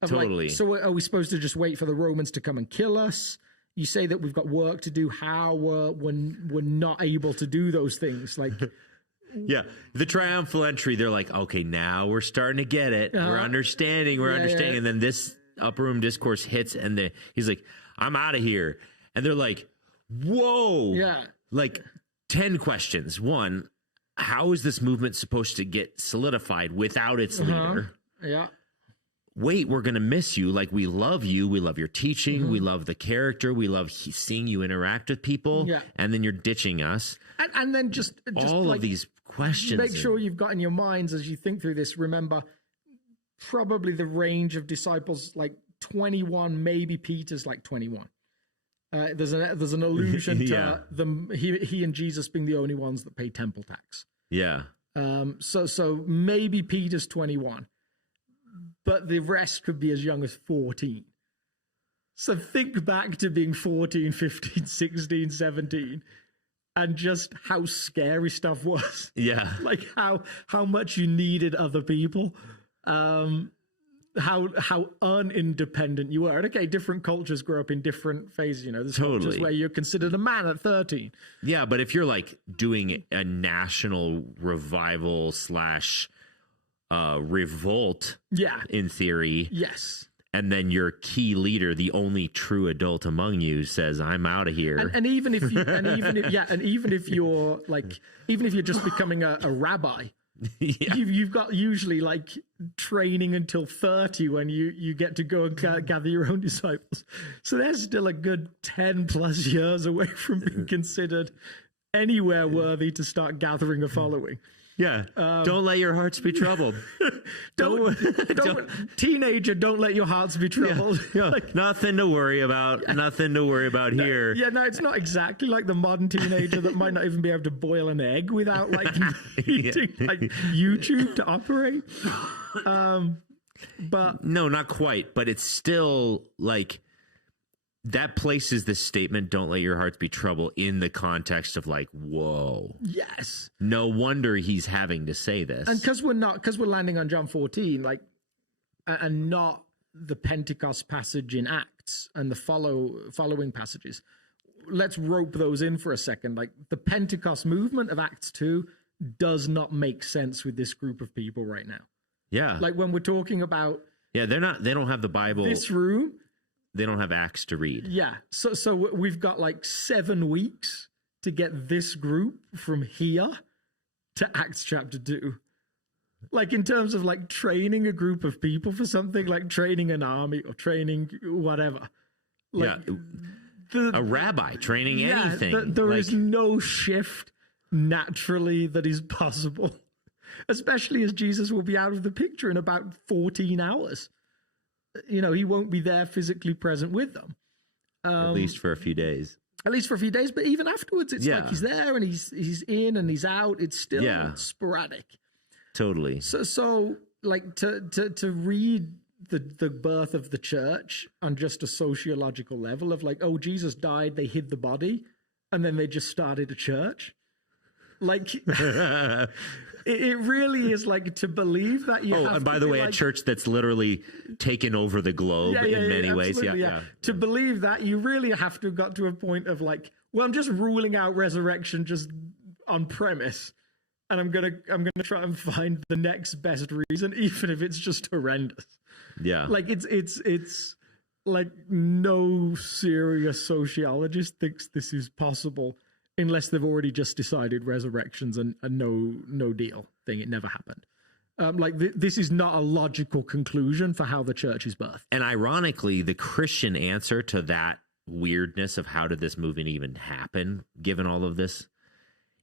totally. Like, so are we supposed to just wait for the Romans to come and kill us? you say that we've got work to do. How we're not able to do those things? Like, yeah, the triumphal entry. They're like, okay, now we're starting to get it. We're understanding. We're understanding. Yeah. And then this upper room discourse hits, and he's like, I'm out of here. And they're like, whoa. Yeah. Like 10 questions. One, how is this movement supposed to get solidified without its leader? Yeah. Wait, we're going to miss you. Like, we love you. We love your teaching. We love the character. We love seeing you interact with people. Yeah. And then you're ditching us. And then just all like, of these questions. Make sure you've got in your minds as you think through this, remember, probably the range of disciples, like 21, maybe Peter's like 21. There's an allusion to them, he and Jesus being the only ones that pay temple tax. Yeah. So maybe Peter's 21, but the rest could be as young as 14. So think back to being 14, 15, 16, 17, and just how scary stuff was. Yeah. Like how much you needed other people. How unindependent you were. And okay, different cultures grow up in different phases. You know, there's cultures where you're considered a man at 13. Yeah, but if you're like doing a national revival / revolt, in theory, yes, and then your key leader, the only true adult among you, says, "I'm out of here." And even if you, even if you're like, even if you're just becoming a rabbi. Yeah. You've got usually like training until 30 when you get to go and gather your own disciples. So there's still a good 10 plus years away from being considered anywhere worthy to start gathering a following. Yeah. Don't let your hearts be troubled. don't teenager, don't let your hearts be troubled. Yeah. Like, nothing to worry about. Nothing to worry about here. Yeah, no, it's not exactly like the modern teenager that might not even be able to boil an egg without like needing like YouTube to operate. But no, not quite. But it's still like that places this statement, "Don't let your hearts be troubled," in the context of like, whoa. Yes. No wonder he's having to say this. And because we're landing on John 14, like, and not the Pentecost passage in Acts and the following passages, let's rope those in for a second. Like, the Pentecost movement of Acts 2 does not make sense with this group of people right now. Yeah. Like, when we're talking about. Yeah, they don't have the Bible. This room. They don't have Acts to read. Yeah. So we've got like 7 weeks to get this group from here to Acts chapter 2. Like, in terms of like training a group of people for something, like training an army or training whatever. Like, a rabbi training anything. There is no shift naturally that is possible, especially as Jesus will be out of the picture in about 14 hours. You know, he won't be there physically present with them. At least for a few days. But even afterwards, it's like he's there and he's in and he's out. It's still sporadic. Totally. So like to read the birth of the church on just a sociological level of like, oh, Jesus died, they hid the body, and then they just started a church. Like, it really is like to believe that you have and by the way, like, a church that's literally taken over the globe in many ways. Yeah. To believe that, you really have to have got to a point of like, well, I'm just ruling out resurrection just on premise. And I'm gonna try and find the next best reason, even if it's just horrendous. Yeah. Like it's like no serious sociologist thinks this is possible. Unless they've already just decided resurrection's a no deal thing. It never happened. This is not a logical conclusion for how the church is birthed. And ironically, the Christian answer to that weirdness of how did this movement even happen, given all of this,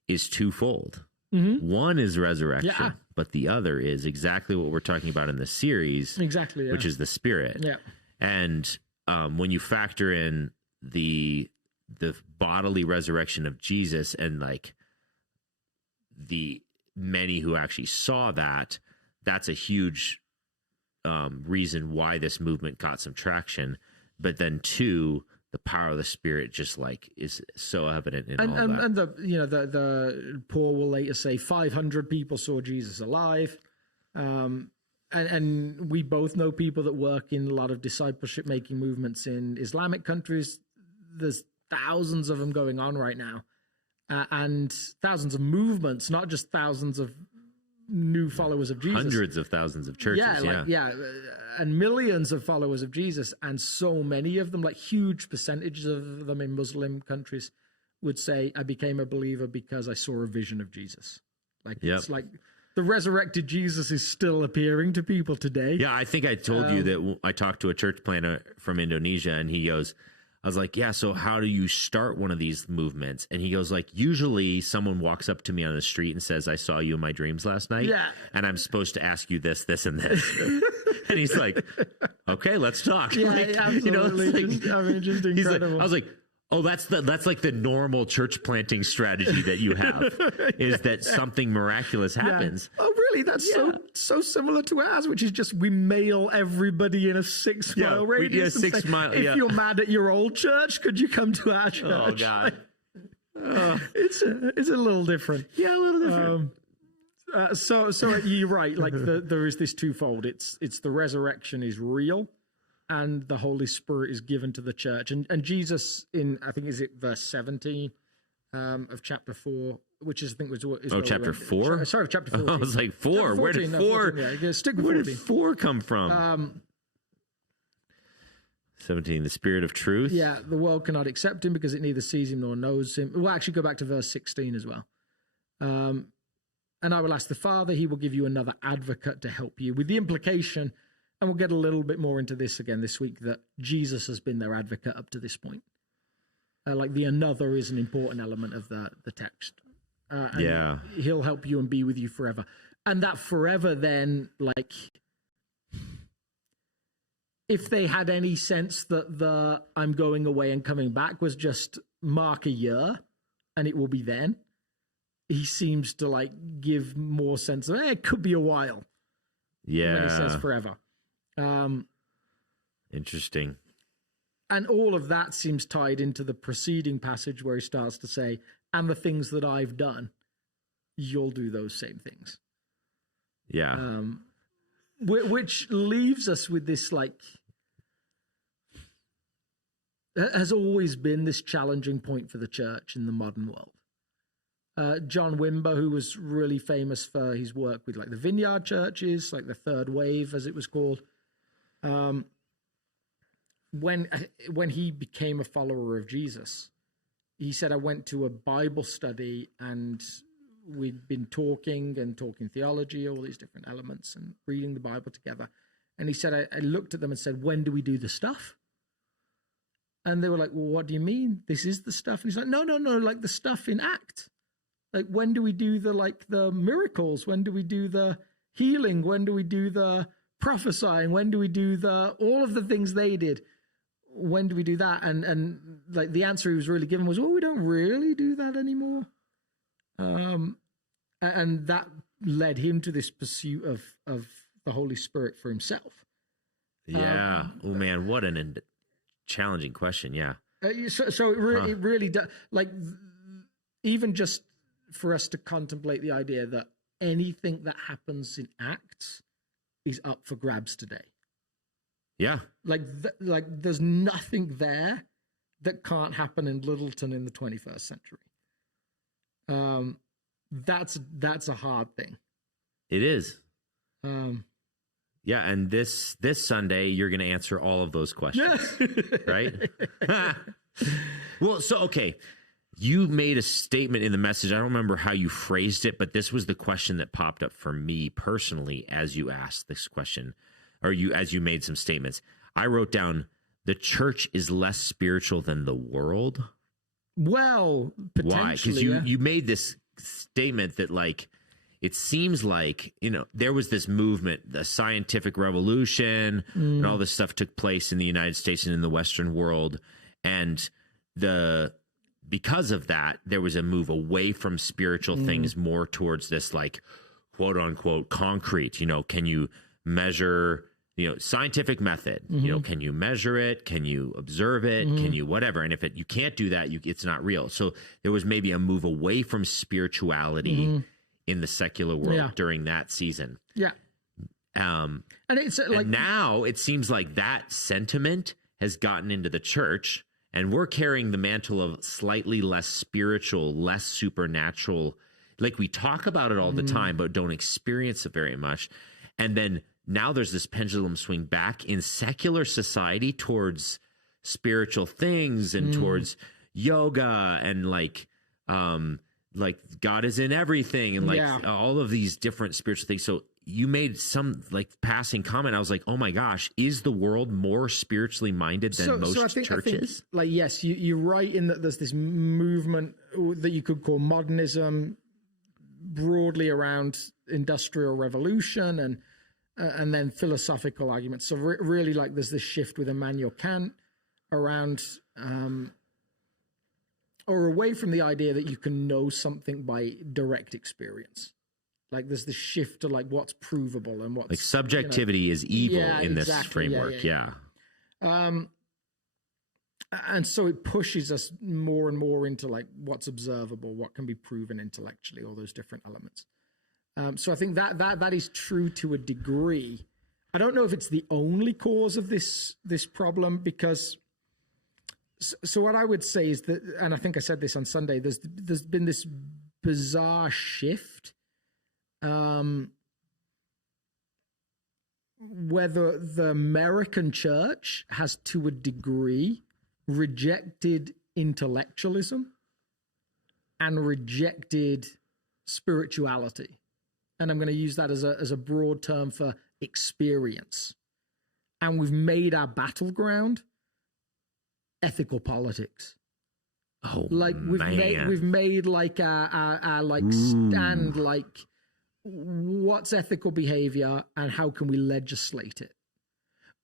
is twofold. Mm-hmm. One is resurrection, but the other is exactly what we're talking about in the series, which is the Spirit. Yeah. And when you factor in the bodily resurrection of Jesus and like the many who actually saw that's a huge reason why this movement got some traction. But then two, the power of the Spirit just like is so evident in all that. And the Paul will later say 500 people saw Jesus alive. And we both know people that work in a lot of discipleship making movements in Islamic countries there's thousands of them going on right now, and thousands of movements, not just thousands of new followers of Jesus. Hundreds of thousands of churches. And millions of followers of Jesus, and so many of them, like huge percentages of them in Muslim countries, would say, I became a believer because I saw a vision of Jesus. Like, it's like the resurrected Jesus is still appearing to people today. Yeah, I think I told you that I talked to a church planter from Indonesia, and he goes, I was like, yeah, so how do you start one of these movements? And he goes, like, usually someone walks up to me on the street and says, I saw you in my dreams last night. Yeah. And I'm supposed to ask you this, this, and this. And he's like, okay, let's talk. Yeah, like, absolutely. You know, just incredible. Like, I was like, oh, that's like the normal church planting strategy that you have, is that something miraculous happens. Yeah. Oh, really? That's so similar to ours, which is just we mail everybody in a 6 mile radius. 6 mile. If you're mad at your old church, could you come to our church? Oh God, it's a little different. Yeah, a little different. So you're right. Like there is this twofold. It's the resurrection is real, and the Holy Spirit is given to the church. And Jesus, in, I think, is it verse 17 of chapter 4, which is, I think, was what is chapter 4? Sorry, chapter 14. I was like, 4? 14, where did 4? Stick with where 14. did 4 come from? 17, the Spirit of truth. Yeah, the world cannot accept him because it neither sees him nor knows him. We'll actually go back to verse 16 as well. And I will ask the Father, he will give you another advocate to help you, with the implication, and we'll get a little bit more into this again this week, that Jesus has been their advocate up to this point. Like the another is an important element of the text. And he'll help you and be with you forever. And that forever then, like, if they had any sense that the I'm going away and coming back was just mark a year and it will be then, he seems to like give more sense of, it could be a while. Yeah. When he says forever. Interesting. And all of that seems tied into the preceding passage where he starts to say, and the things that I've done, you'll do those same things. Yeah. Which leaves us with this, like, has always been this challenging point for the church in the modern world. John Wimber, who was really famous for his work with like the vineyard churches, like the third wave, as it was called, when he became a follower of Jesus, he said, I went to a Bible study and we'd been talking theology, all these different elements, and reading the Bible together. And he said, I looked at them and said, when do we do the stuff? And they were like, well, what do you mean? This is the stuff? And he's like, no, like the stuff in Acts. Like, when do we do the miracles? When do we do the healing? When do we do the prophesying? When do we do all of the things they did? When do we do that? And like the answer he was really given was, well, we don't really do that anymore. And that led him to this pursuit of the Holy Spirit for himself. Yeah. Oh man, what an challenging question. Yeah. So it really does, like, even just for us to contemplate the idea that anything that happens in Acts is up for grabs today. Yeah. Like there's nothing there that can't happen in Littleton in the 21st century. That's a hard thing. It is. Yeah, and this Sunday you're going to answer all of those questions, right? Well, so okay, you made a statement in the message. I don't remember how you phrased it, but this was the question that popped up for me personally as you asked this question, or as you made some statements. I wrote down, the church is less spiritual than the world. Well, potentially. Why? Because you made this statement that, like, it seems like, there was this movement, the scientific revolution, and all this stuff took place in the United States and in the Western world. And because of that, there was a move away from spiritual things more towards this, like, quote unquote, concrete. Can you measure, scientific method? Can you measure it? Can you observe it? Can you whatever? And if you can't do that, it's not real. So there was maybe a move away from spirituality in the secular world during that season. Yeah. And it's like, and now it seems like that sentiment has gotten into the church, and we're carrying the mantle of slightly less spiritual, less supernatural. Like we talk about it all the time, but don't experience it very much. And then now there's this pendulum swing back in secular society towards spiritual things and towards yoga and like God is in everything and all of these different spiritual things. So you made some like passing comment. I was like, oh my gosh, is the world more spiritually minded than most churches? I think, like, yes, you're right in that there's this movement that you could call modernism broadly around industrial revolution and then philosophical arguments. So really like there's this shift with Immanuel Kant around or away from the idea that you can know something by direct experience. Like there's this shift to like what's provable and what's like subjectivity is evil in this framework. Yeah. And so it pushes us more and more into like what's observable, what can be proven intellectually, all those different elements. So I think that is true to a degree. I don't know if it's the only cause of this problem, because so what I would say is that, and I think I said this on Sunday, there's been this bizarre shift where the American church has to a degree rejected intellectualism and rejected spirituality. And I'm going to use that as a broad term for experience. And we've made our battleground ethical politics. Oh, like we've made like our like stand like what's ethical behavior and how can we legislate it.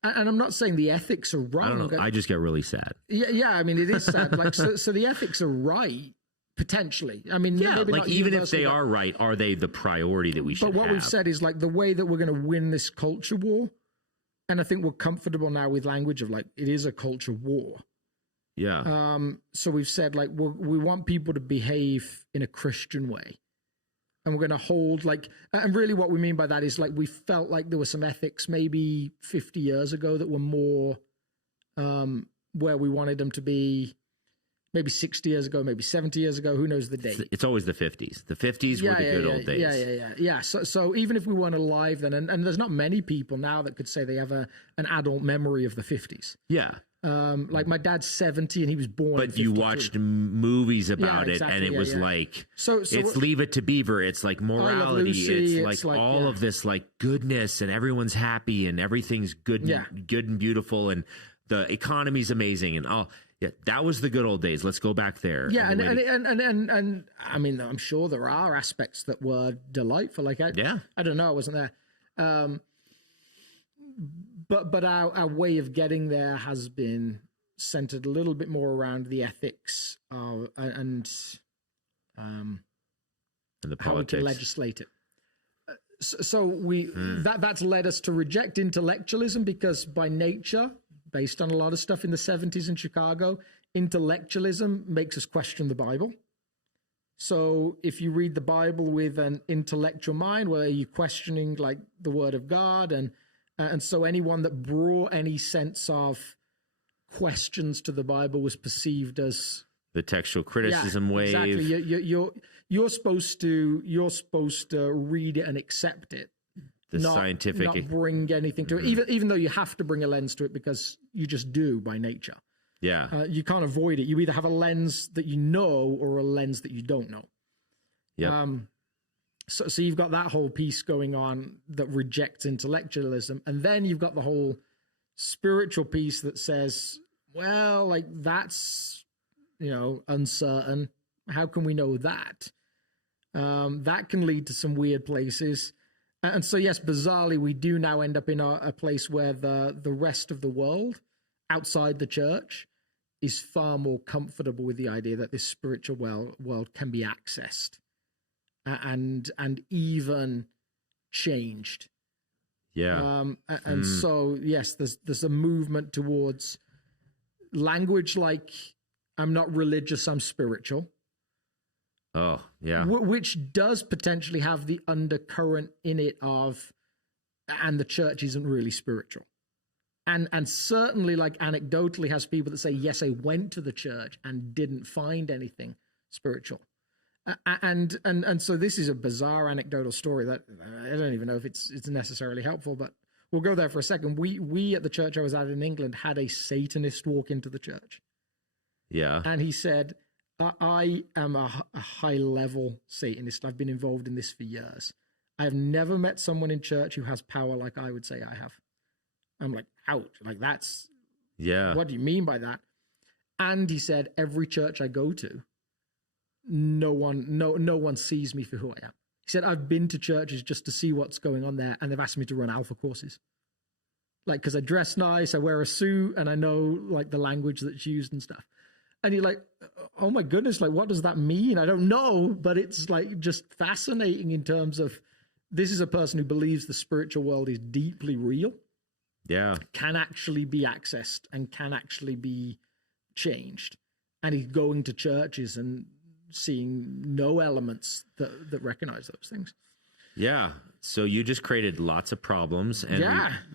And I'm not saying the ethics are wrong. I don't know. I just get really sad. Yeah. I mean, it is sad. Like, so the ethics are right, potentially. I mean, yeah, maybe like not even if they are right, are they the priority that we should have? But what we've said is like the way that we're going to win this culture war, and I think we're comfortable now with language of like, it is a culture war. Yeah. So we've said like, we want people to behave in a Christian way. And we're going to hold like, and really what we mean by that is like, we felt like there were some ethics maybe 50 years ago that were more where we wanted them to be, maybe 60 years ago, maybe 70 years ago, who knows the date. It's always the 50s. The 50s were the good old days. Yeah. So even if we weren't alive then, and there's not many people now that could say they have an adult memory of the 50s. Yeah. Like my dad's 70 and he was born but in 52. You watched movies about it and it was like so it's Leave It to Beaver, it's like morality, Lucy, it's like all of this like goodness and everyone's happy and everything's good and beautiful and the economy's amazing and that was the good old days. Let's go back there. Yeah, and I mean I'm sure there are aspects that were delightful. Like I don't know, I wasn't there. But our way of getting there has been centered a little bit more around the ethics and the politics. How we can legislate it. So that's led us to reject intellectualism because by nature, based on a lot of stuff in the 70s in Chicago, intellectualism makes us question the Bible. So if you read the Bible with an intellectual mind, where you're questioning like the Word of God and so anyone that brought any sense of questions to the Bible was perceived as the textual criticism wave. Exactly. You're supposed to read it and accept it. Not bring anything to it, even though you have to bring a lens to it because you just do by nature. Yeah. You can't avoid it. You either have a lens that you know or a lens that you don't know. Yeah. So you've got that whole piece going on that rejects intellectualism. And then you've got the whole spiritual piece that says, well, like that's, uncertain. How can we know that? That can lead to some weird places. And so, yes, bizarrely, we do now end up in a place where the rest of the world outside the church is far more comfortable with the idea that this spiritual world can be accessed. And even changed. Yeah. And so, yes, there's a movement towards language like, I'm not religious, I'm spiritual. Oh, yeah. Which does potentially have the undercurrent in it of, and the church isn't really spiritual. and certainly like anecdotally has people that say, yes, I went to the church and didn't find anything spiritual. And so this is a bizarre anecdotal story that I don't even know if it's necessarily helpful, but we'll go there for a second. We at the church I was at in England had a Satanist walk into the church. Yeah. And he said, I am a high-level Satanist. I've been involved in this for years. I have never met someone in church who has power like I would say I have. I'm like, ouch. Like, that's... Yeah. What do you mean by that? And he said, every church I go to, no one sees me for who I am. He said, I've been to churches just to see what's going on there, and they've asked me to run alpha courses. Like, because I dress nice, I wear a suit, and I know, like, the language that's used and stuff. And you're like, oh my goodness, like, what does that mean? I don't know, but it's, like, just fascinating in terms of this is a person who believes the spiritual world is deeply real. Yeah. Can actually be accessed and can actually be changed. And he's going to churches and seeing no elements that recognize those things. Yeah. So you just created lots of problems, and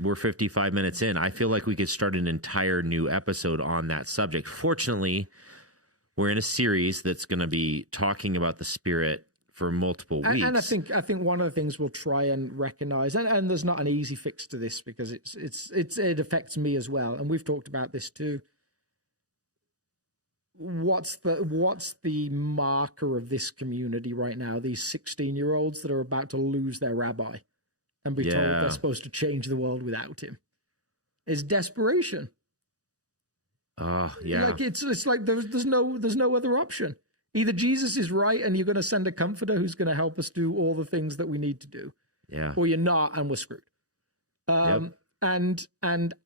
we're 55 minutes in. I feel like we could start an entire new episode on that subject. Fortunately, we're in a series that's going to be talking about the Spirit for multiple weeks. And I think one of the things we'll try and recognize, and there's not an easy fix to this because it affects me as well, and we've talked about this too. What's the marker of this community right now? These 16-year-olds that are about to lose their rabbi and be told they're supposed to change the world without him. It's desperation. Oh, yeah. Like it's like there's no other option. Either Jesus is right and you're going to send a comforter who's going to help us do all the things that we need to do. Yeah. Or you're not, and we're screwed. And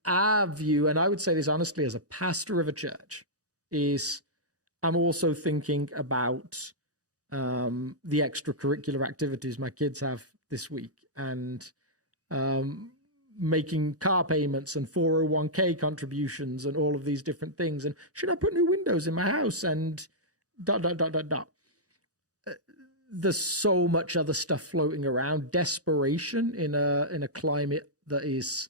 our view, and I would say this honestly as a pastor of a church, is I'm also thinking about the extracurricular activities my kids have this week, and making car payments and 401k contributions and all of these different things. And should I put new windows in my house? And ... There's so much other stuff floating around. Desperation in a climate that is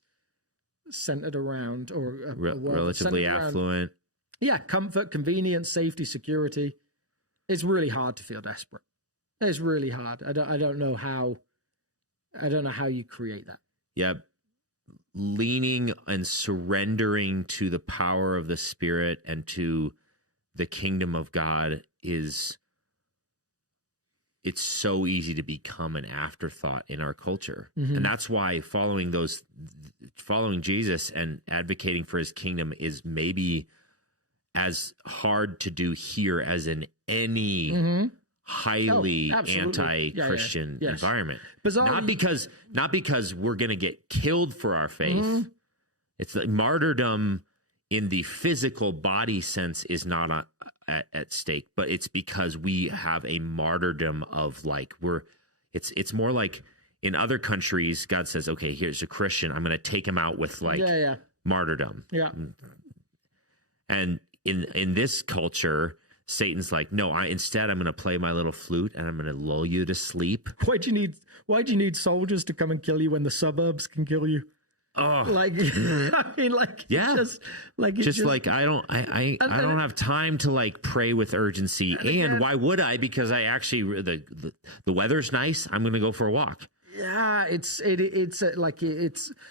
centered around or relatively affluent. Yeah, comfort, convenience, safety, security. It's really hard to feel desperate. It's really hard. I don't know how you create that. Yeah. Leaning and surrendering to the power of the Spirit and to the kingdom of God it's so easy to become an afterthought in our culture. Mm-hmm. And that's why following Jesus and advocating for his kingdom is maybe as hard to do here as in any highly anti-Christian environment. Bizarrely, not because we're going to get killed for our faith. Mm-hmm. It's like martyrdom in the physical body sense is not at stake, but it's because we have a martyrdom of like it's more like in other countries, God says, okay, here's a Christian, I'm going to take him out with like martyrdom. Yeah. And in this culture, Satan's like, no, instead I'm going to play my little flute and I'm going to lull you to sleep. Why'd you need soldiers to come and kill you when the suburbs can kill you? Oh, like, I mean, like, yeah, I don't have time to like pray with urgency. And why would I? Because I actually, the weather's nice. I'm going to go for a walk. Yeah, it's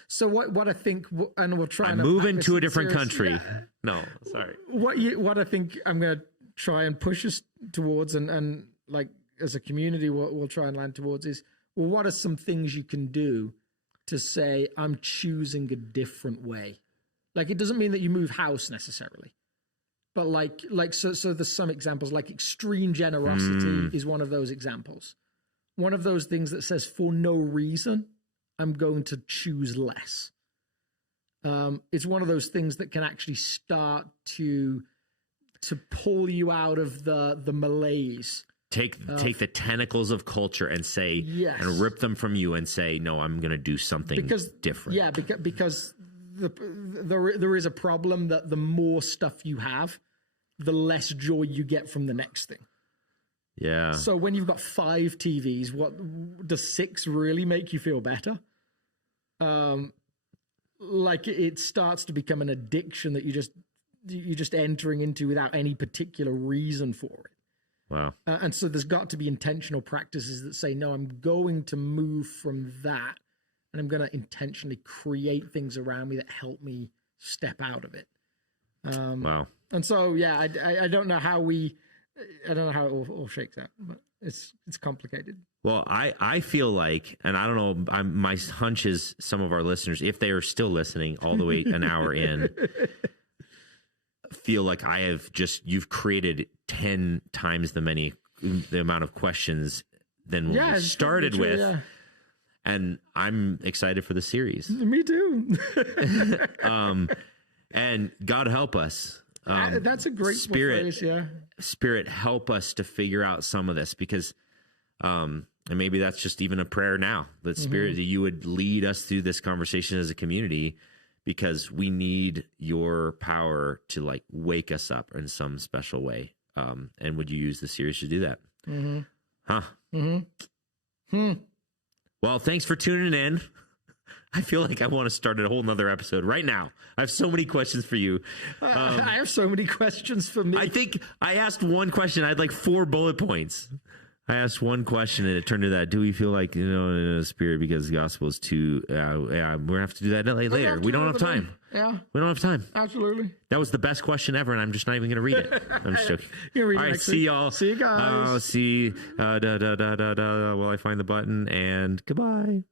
so what I think, and we'll try. I'm moving to a different country. Yeah. No, sorry. What I think I'm going to try and push us towards, and like as a community, what we'll try and land towards is, well, what are some things you can do to say, I'm choosing a different way? Like, it doesn't mean that you move house necessarily, but so there's some examples, like extreme generosity is one of those examples. One of those things that says, for no reason, I'm going to choose less. It's one of those things that can actually start to pull you out of the malaise. Take the tentacles of culture and say, and rip them from you and say, no, I'm going to do something different. Yeah, because there is a problem that the more stuff you have, the less joy you get from the next thing. Yeah. So when you've got 5 TVs, what does 6 really make you feel better? like it starts to become an addiction that you're just entering into without any particular reason for it. Wow. And so there's got to be intentional practices that say, no, I'm going to move from that, and I'm going to intentionally create things around me that help me step out of it. Wow. And so, yeah, I don't know how I don't know how it all shakes out, but it's complicated. Well, I feel like, and I don't know, my hunch is some of our listeners, if they are still listening all the way an hour in, feel like you've created 10 times the amount of questions than we started with. Yeah. And I'm excited for the series. Me too. And God help us. That's a great phrase, yeah. Spirit, help us to figure out some of this, because, and maybe that's just even a prayer now, that Spirit, that you would lead us through this conversation as a community, because we need your power to like wake us up in some special way. And would you use the series to do that? Well, thanks for tuning in. I feel like I want to start a whole nother episode right now. I have so many questions for you. I have so many questions for me. I think I asked one question. I had like 4 bullet points. I asked one question and it turned to that. Do we feel like, in a spirit, because the gospel is too, we're going to have to do that later. We don't have time. Yeah. We don't have time. Absolutely. That was the best question ever, and I'm just not even going to read it. I'm just joking. All right, see y'all. See you guys. See, will I find the button, and goodbye.